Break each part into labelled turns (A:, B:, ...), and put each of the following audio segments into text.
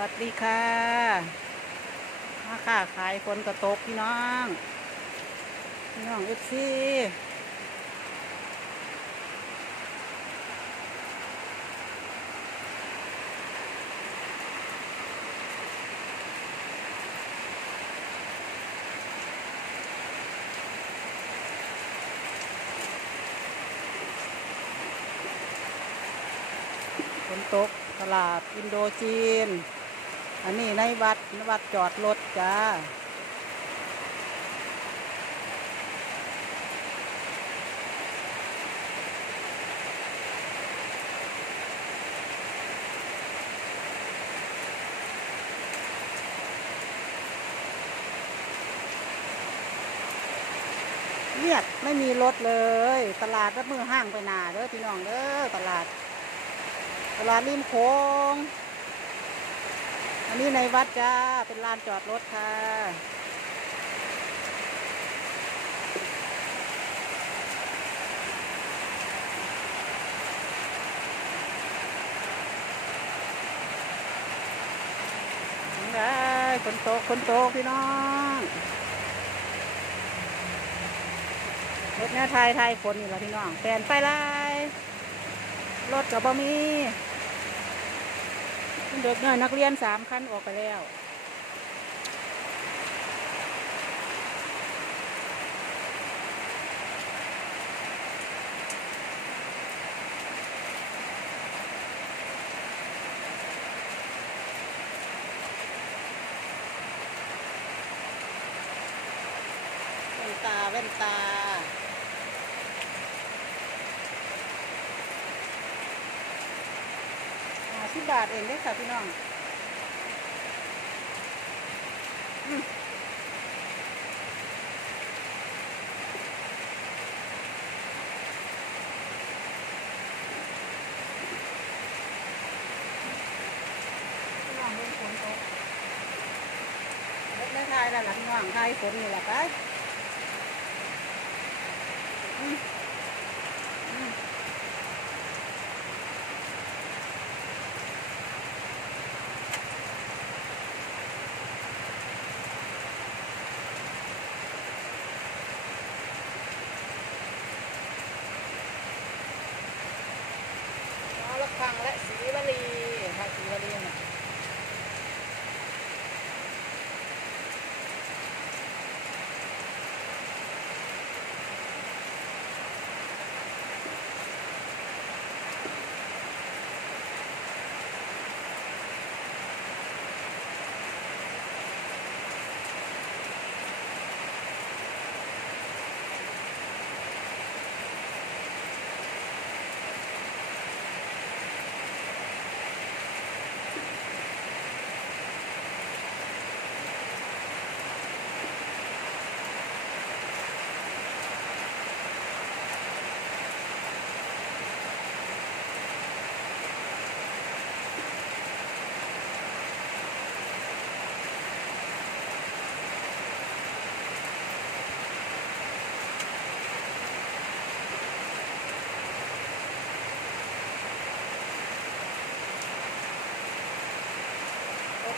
A: วัสดีค่ะมาค้าขายฝนกระตกพี่น้อง พี่น้องเอฟซีฝนตกตลาดอินโดจีน อันนี้ในวัดวัดจอดรถจ้าเงียบไม่มีรถเลย ตลาดรับมือห้างไปนาเด้อพี่น้องเด้อตลาด ตลาดริมโค้ง อันนี้ในวัดจ้า เป็นลานจอดรถค่ะ ได้คนโตกคนโตกพี่น้องรถแนวไทยไทยคนนี่แหละพี่น้องแฟนไปไล่รถกับบะมี เด็กน้อยนักเรียนสามคันออกไปแล้ว แว่นตาแว่นตา ห้า สิบบาทเองได้ค่ะพี่น้องอืมพี่น้องเบิ่งฝนตกรถไม่ทายแล้วหลังว่างทายฝนนี่แหละไป ฟังและศรีวลีค่ะศรีวลีเนี่ย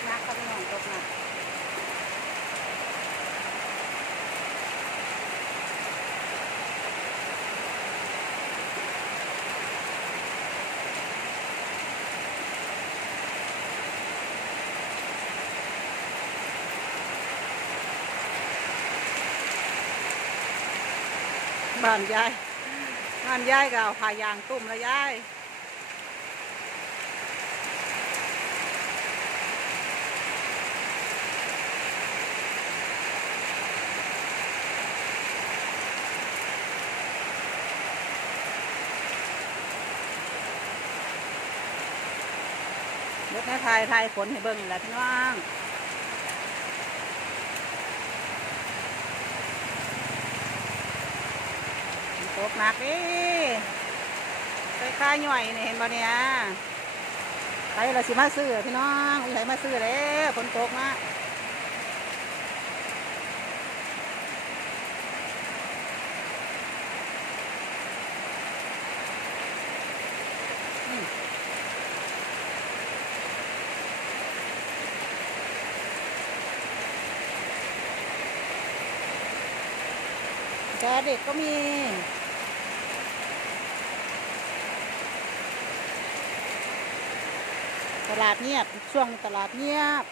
A: หนักค่ะพี่น้องตกหนักบ้านยายบ้านยายก็เอาผายางตุ่มแล้วยาย รถแม่ทยไทยฝนให้เบิ่งแหละพี่น้องตกหนักดิไปค่าย่อยนี่เห็นบ่เนี่ยไปเราสิมาซื้อพี่น้องใครมาซื้อแล้วฝนตกมา แกเด็กก็มี ตลาดเงียบช่วงตลาดเงียบ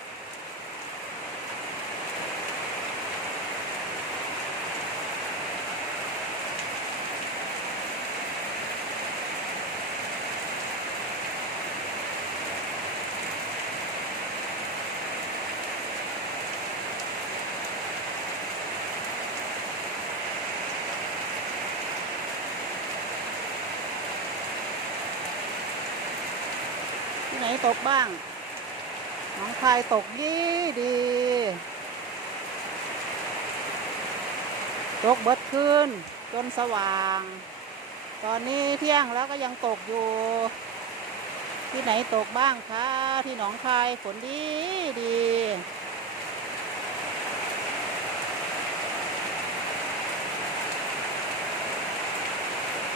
A: ที่ไหนตกบ้างหน้องคายตกดีดีตกเบิดคืนจนสว่าง ตอนนี้เที่ยงแล้วก็ยังตกอยู่ ที่ไหนตกบ้างคะที่หนองคายฝนดีดี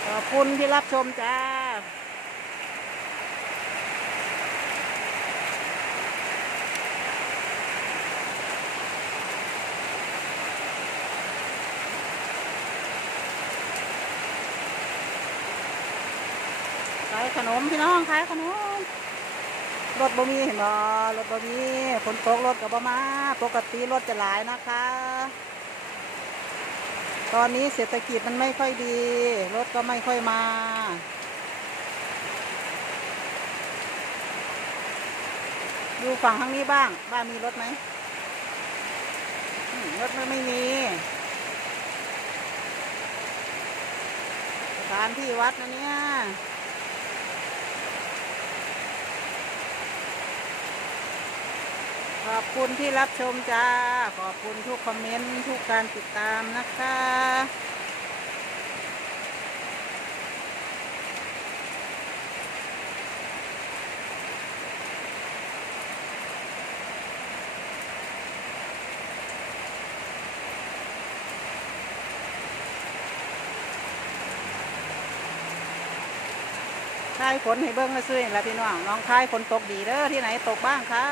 A: ขอบคุณที่รับชมจ้าายขนมพี่น้องขายขนมรถบ่มีเห็นบ่รถบ่มีฝนตกรถกับบ่มา ปกติรถจะหลายนะคะ ตอนนี้เศรษฐกิจมันไม่ค่อยดี รถก็ไม่ค่อยมาดูฝั่งทางนี้บ้าง บ้านมีรถไหมรถมันไม่มีสถานที่วัดนะเนี่ย ขอบคุณที่รับชมจ้า ขอบคุณทุกคอมเมนต์ทุกการติดตามนะคะคายฝนให้เบิ้งมาซื้อละพี่น้องน้องคายฝนตกดีเด้อที่ไหนตกบ้างคะ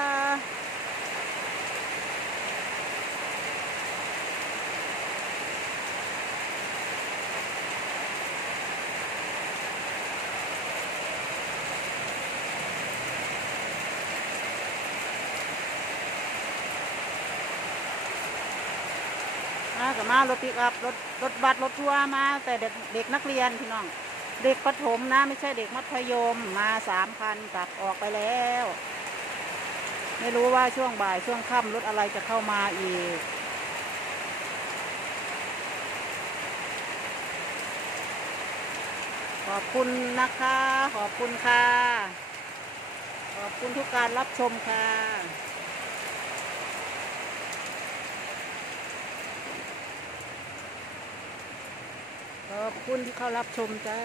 A: กับมารถปิกอัพรถรถบัสรถทัวร์มา แต่เด็กเด็กนักเรียนพี่น้อง เด็กประถมนะ ไม่ใช่เด็กมัธยมมาสามพันกลับออกไปแล้ว ไม่รู้ว่าช่วงบ่ายช่วงค่ำรถอะไรจะเข้ามาอีกขอบคุณนะคะ ขอบคุณค่ะ ขอบคุณทุกการรับชมค่ะ อบคุณที่เข้ารับชมจ้า